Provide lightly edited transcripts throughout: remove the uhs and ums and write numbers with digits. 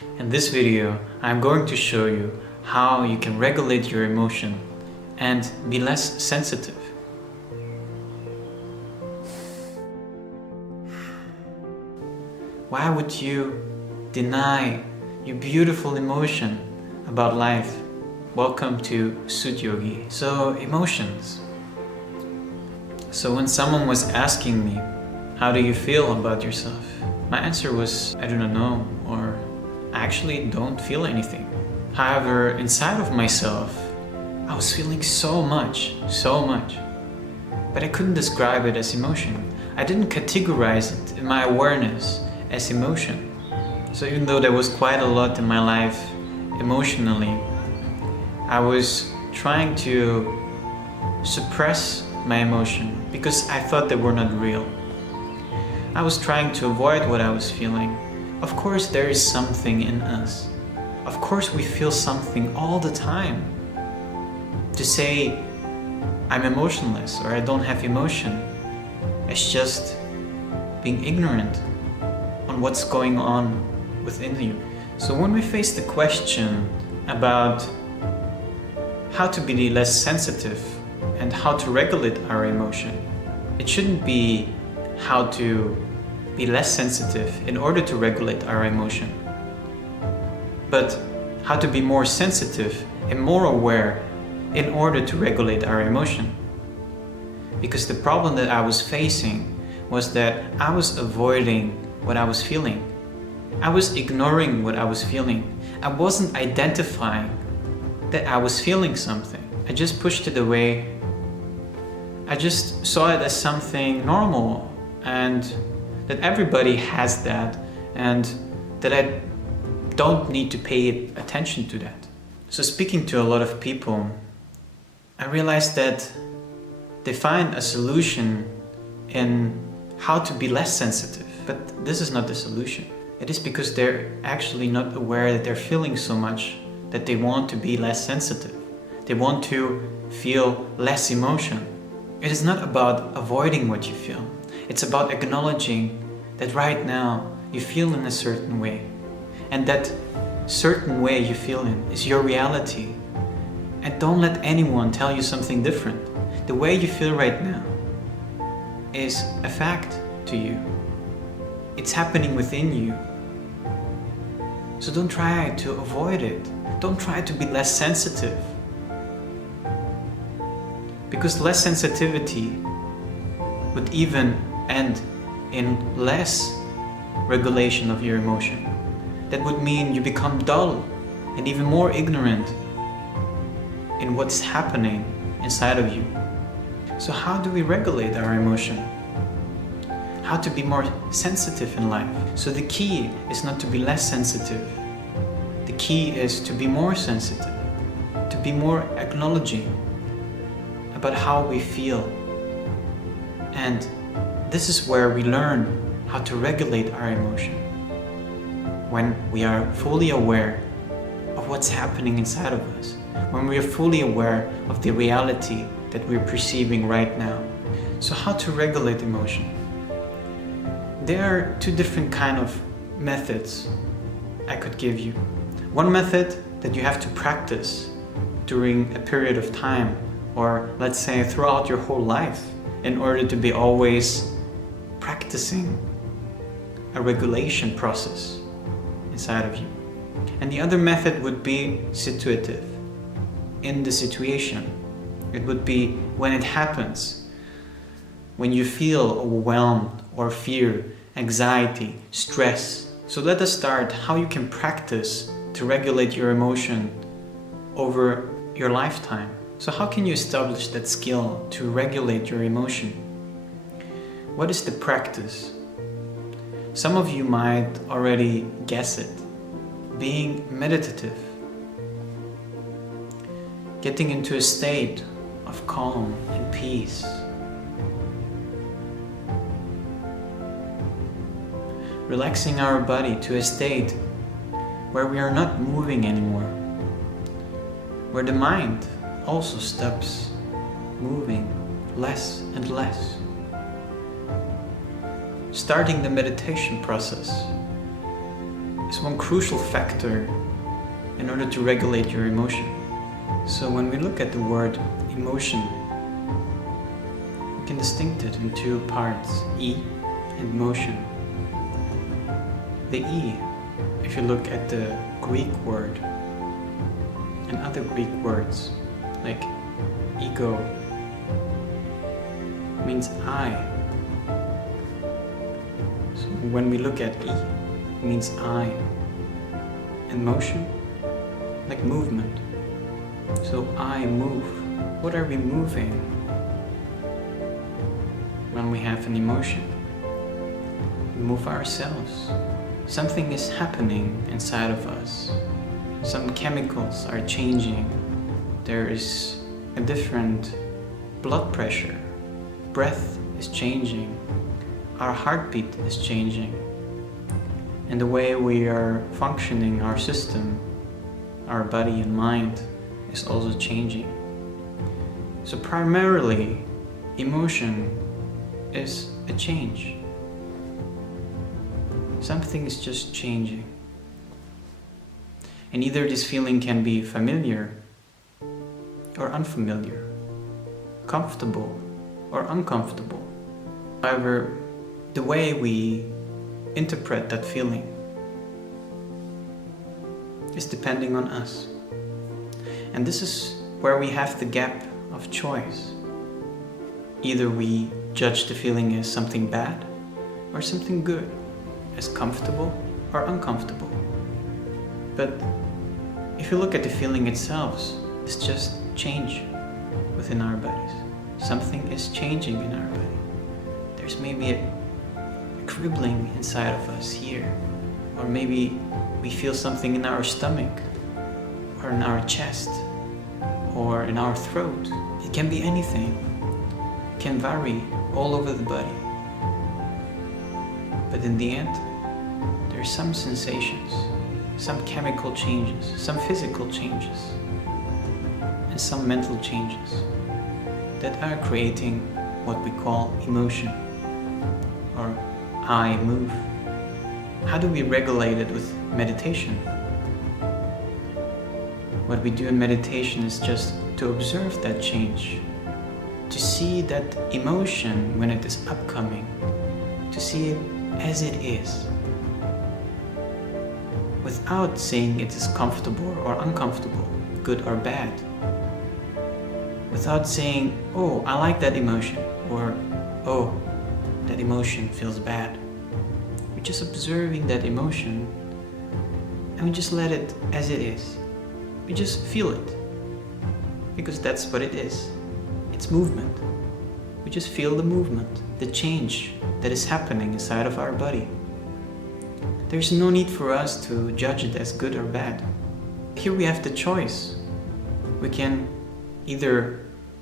In this video, I'm going to show you how you can regulate your emotion and be less sensitive. Why would you deny your beautiful emotion about life? Welcome to Sud Yogi. So, emotions. So when someone was asking me, how do you feel about yourself? My answer was, I do not know, or I actually don't feel anything. However, inside of myself, I was feeling so much. But I couldn't describe it as emotion. I didn't categorize it in my awareness as emotion. So even though there was quite a lot in my life emotionally, I was trying to suppress my emotion because I thought they were not real. I was trying to avoid what I was feeling. Of course, there is something in us. Of course, we feel something all the time. To say, I'm emotionless or I don't have emotion, it's just being ignorant on what's going on within you. So when we face the question about how to be less sensitive and how to regulate our emotion, it shouldn't be how to be less sensitive in order to regulate our emotion, but how to be more sensitive and more aware in order to regulate our emotion. Because the problem that I was facing was that I was avoiding what I was feeling. I was ignoring what I was feeling. I wasn't identifying that I was feeling something. I just pushed it away. I just saw it as something normal and that everybody has that and that I don't need to pay attention to that. So speaking to a lot of people, I realized that they find a solution in how to be less sensitive. But this is not the solution. It is because they're actually not aware that they're feeling so much that they want to be less sensitive. They want to feel less emotion. It is not about avoiding what you feel. It's about acknowledging that right now you feel in a certain way. And that certain way you feel in is your reality. And don't let anyone tell you something different. The way you feel right now is a fact to you. It's happening within you. So don't try to avoid it. Don't try to be less sensitive. Because less sensitivity would even end in less regulation of your emotion. That would mean you become dull and even more ignorant in what's happening inside of you. So how do we regulate our emotion? How to be more sensitive in life? So the key is not to be less sensitive. The key is to be more sensitive, to be more acknowledging about how we feel. And this is where we learn how to regulate our emotion. When we are fully aware of what's happening inside of us. When we are fully aware of the reality that we're perceiving right now. So how to regulate emotion? There are two different kind of methods I could give you. One method that you have to practice during a period of time, or let's say throughout your whole life, in order to be always practicing a regulation process inside of you. And the other method would be situative, in the situation. It would be when it happens, when you feel overwhelmed or fear, anxiety, stress. So let us start how you can practice to regulate your emotion over your lifetime. So how can you establish that skill to regulate your emotion? What is the practice? Some of you might already guess it. Being meditative. Getting into a state of calm and peace. Relaxing our body to a state where we are not moving anymore. Where the mind also stops moving less and less. Starting the meditation process is one crucial factor in order to regulate your emotion. So when we look at the word emotion, we can distinct it in two parts, E and motion. The E, if you look at the Greek word and other Greek words like ego, means I. So when we look at E, it means I. And motion, like movement. So I move. What are we moving when we have an emotion? We move ourselves. Something is happening inside of us. Some chemicals are changing. There is a different blood pressure. Breath is changing. Our heartbeat is changing. And the way we are functioning, our system, our body and mind is also changing. So primarily, emotion is a change. Something is just changing. And either this feeling can be familiar or unfamiliar, comfortable or uncomfortable. However, the way we interpret that feeling is depending on us. And this is where we have the gap of choice. Either we judge the feeling as something bad or something good, as comfortable or uncomfortable. But if you look at the feeling itself, it's just change within our bodies. Something is changing in our body. There's maybe a cribbling inside of us here, or maybe we feel something in our stomach or in our chest or in our throat. It can be anything. It can vary all over the body. But in the end, there are some sensations, some chemical changes, some physical changes, and some mental changes that are creating what we call emotion, or I move. How do we regulate it with meditation? What we do in meditation is just to observe that change, to see that emotion when it is upcoming, to see it as it is, without saying it is comfortable or uncomfortable, good or bad, without saying, oh, I like that emotion, or oh, that emotion feels bad. We're just observing that emotion and we just let it as it is. We just feel it because that's what it is. It's movement. We just feel the movement, the change that is happening inside of our body. There's no need for us to judge it as good or bad. Here we have the choice. We can either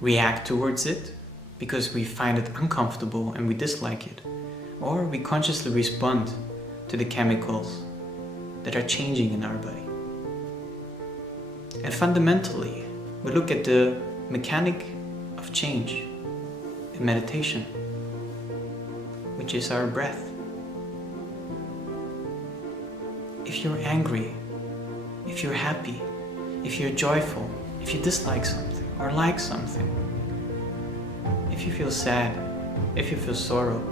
react towards it because we find it uncomfortable and we dislike it, or we consciously respond to the chemicals that are changing in our body. And fundamentally, we look at the mechanic of change in meditation, which is our breath. If you're angry, if you're happy, if you're joyful, if you dislike something or like something, if you feel sad, if you feel sorrow,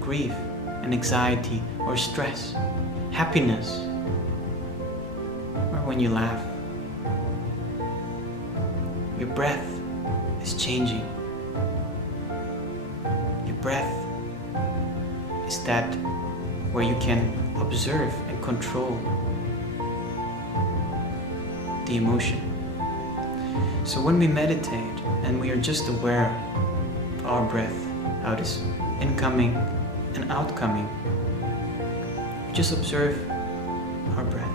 grief and anxiety or stress, happiness, or when you laugh, your breath is changing. Your breath is that where you can observe and control the emotion. So when we meditate and we are just aware of our breath, how it is incoming and outcoming, we just observe our breath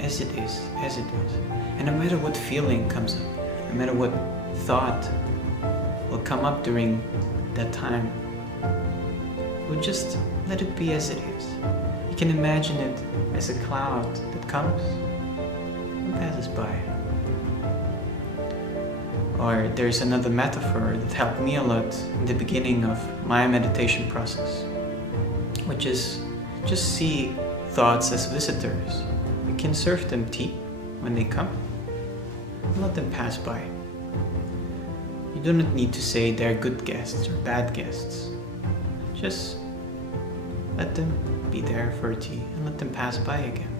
as it is, as it is. And no matter what feeling comes up, no matter what thought will come up during that time, we'll just let it be as it is. You can imagine it as a cloud that comes and passes by. Or there's another metaphor that helped me a lot in the beginning of my meditation process, which is just see thoughts as visitors. You can serve them tea when they come and let them pass by. You do not need to say they're good guests or bad guests. Just let them be there for tea and let them pass by again.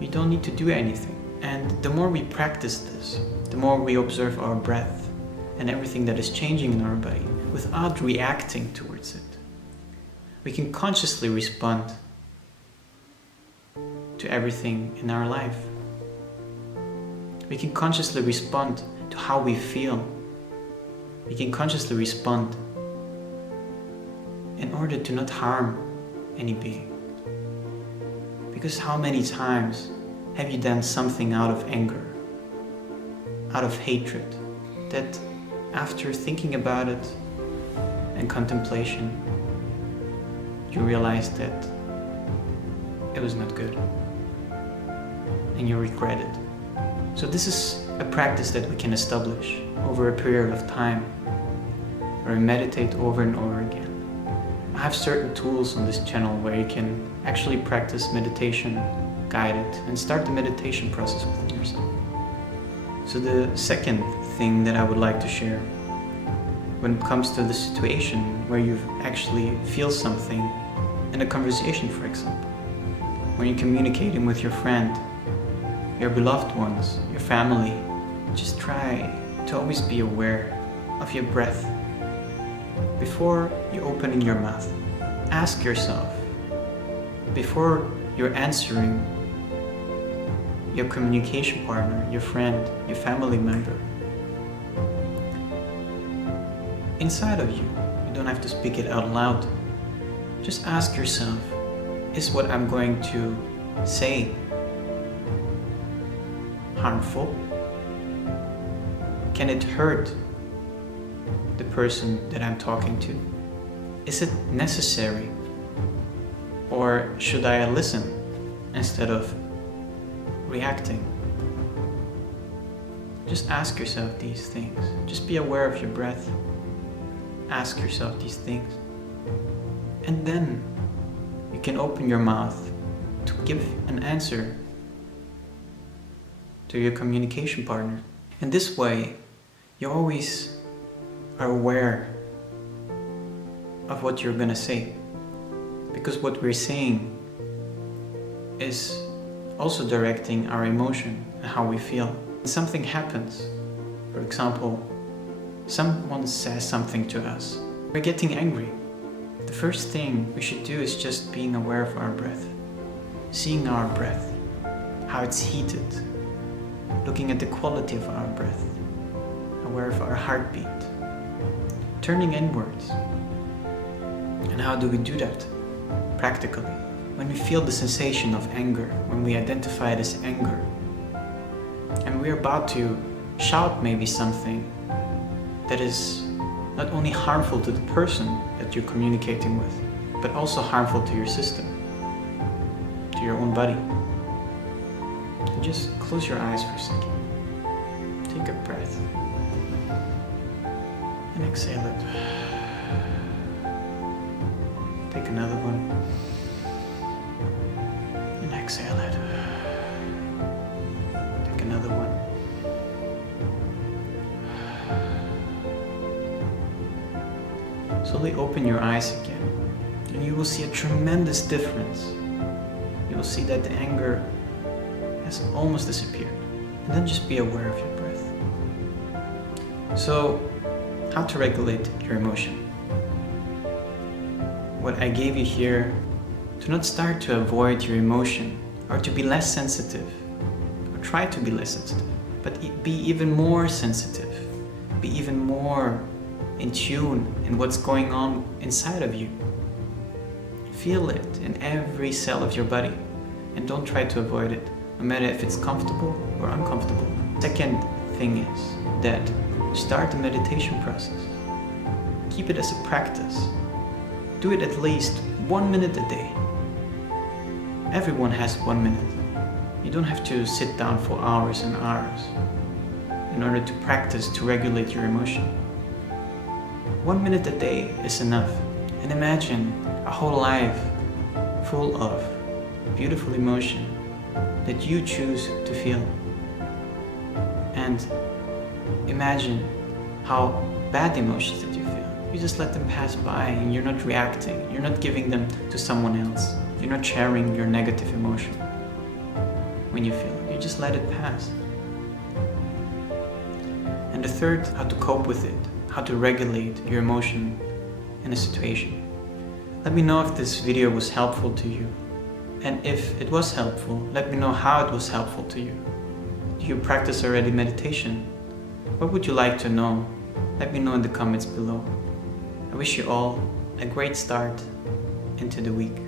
You don't need to do anything. And the more we practice this, the more we observe our breath and everything that is changing in our body without reacting towards it, we can consciously respond to everything in our life. We can consciously respond to how we feel. We can consciously respond in order to not harm any being. Because how many times have you done something out of anger, out of hatred, that after thinking about it and contemplation, you realize that it was not good and you regret it. So this is a practice that we can establish over a period of time, or meditate over and over again. I have certain tools on this channel where you can actually practice meditation guided and start the meditation process within yourself. So the second thing that I would like to share when it comes to the situation where you actually feel something in a conversation, for example, when you're communicating with your friend, your beloved ones, your family, just try to always be aware of your breath. Before you open your mouth, ask yourself, before you're answering your communication partner, your friend, your family member, inside of you, you don't have to speak it out loud. Just ask yourself, is what I'm going to say harmful? Can it hurt the person that I'm talking to? Is it necessary? Or should I listen instead of reacting? Just ask yourself these things. Just be aware of your breath. Ask yourself these things. And then you can open your mouth to give an answer to your communication partner. In this way, you always are aware of what you're gonna say, because what we're saying is also directing our emotion and how we feel. When something happens, for example, someone says something to us, we're getting angry. The first thing we should do is just being aware of our breath, seeing our breath, how it's heated, looking at the quality of our breath, aware of our heartbeat, turning inwards. And how do we do that? Practically. When we feel the sensation of anger, when we identify it as anger, and we're about to shout maybe something that is not only harmful to the person that you're communicating with, but also harmful to your system, to your own body. And just close your eyes for a second. Take a breath and exhale it. Take another one and exhale it. Take another one. Slowly open your eyes again, and you will see a tremendous difference. You will see that the anger has almost disappeared. And then just be aware of your breath. So, how to regulate your emotion? What I gave you here, to not start to avoid your emotion or to be less sensitive, or try to be less sensitive, but be even more sensitive, be even more in tune in what's going on inside of you. Feel it in every cell of your body and don't try to avoid it, no matter if it's comfortable or uncomfortable. Second thing is that start the meditation process. Keep it as a practice. Do it at least 1 minute a day. Everyone has 1 minute. You don't have to sit down for hours and hours in order to practice to regulate your emotion. 1 minute a day is enough. And imagine a whole life full of beautiful emotion that you choose to feel. And imagine how bad emotions that you feel, you just let them pass by and you're not reacting, you're not giving them to someone else, you're not sharing your negative emotion when you feel it, you just let it pass. And the third, how to cope with it, how to regulate your emotion in a situation. Let me know if this video was helpful to you. And if it was helpful, let me know how it was helpful to you. Do you practice already meditation? What would you like to know? Let me know in the comments below. I wish you all a great start into the week.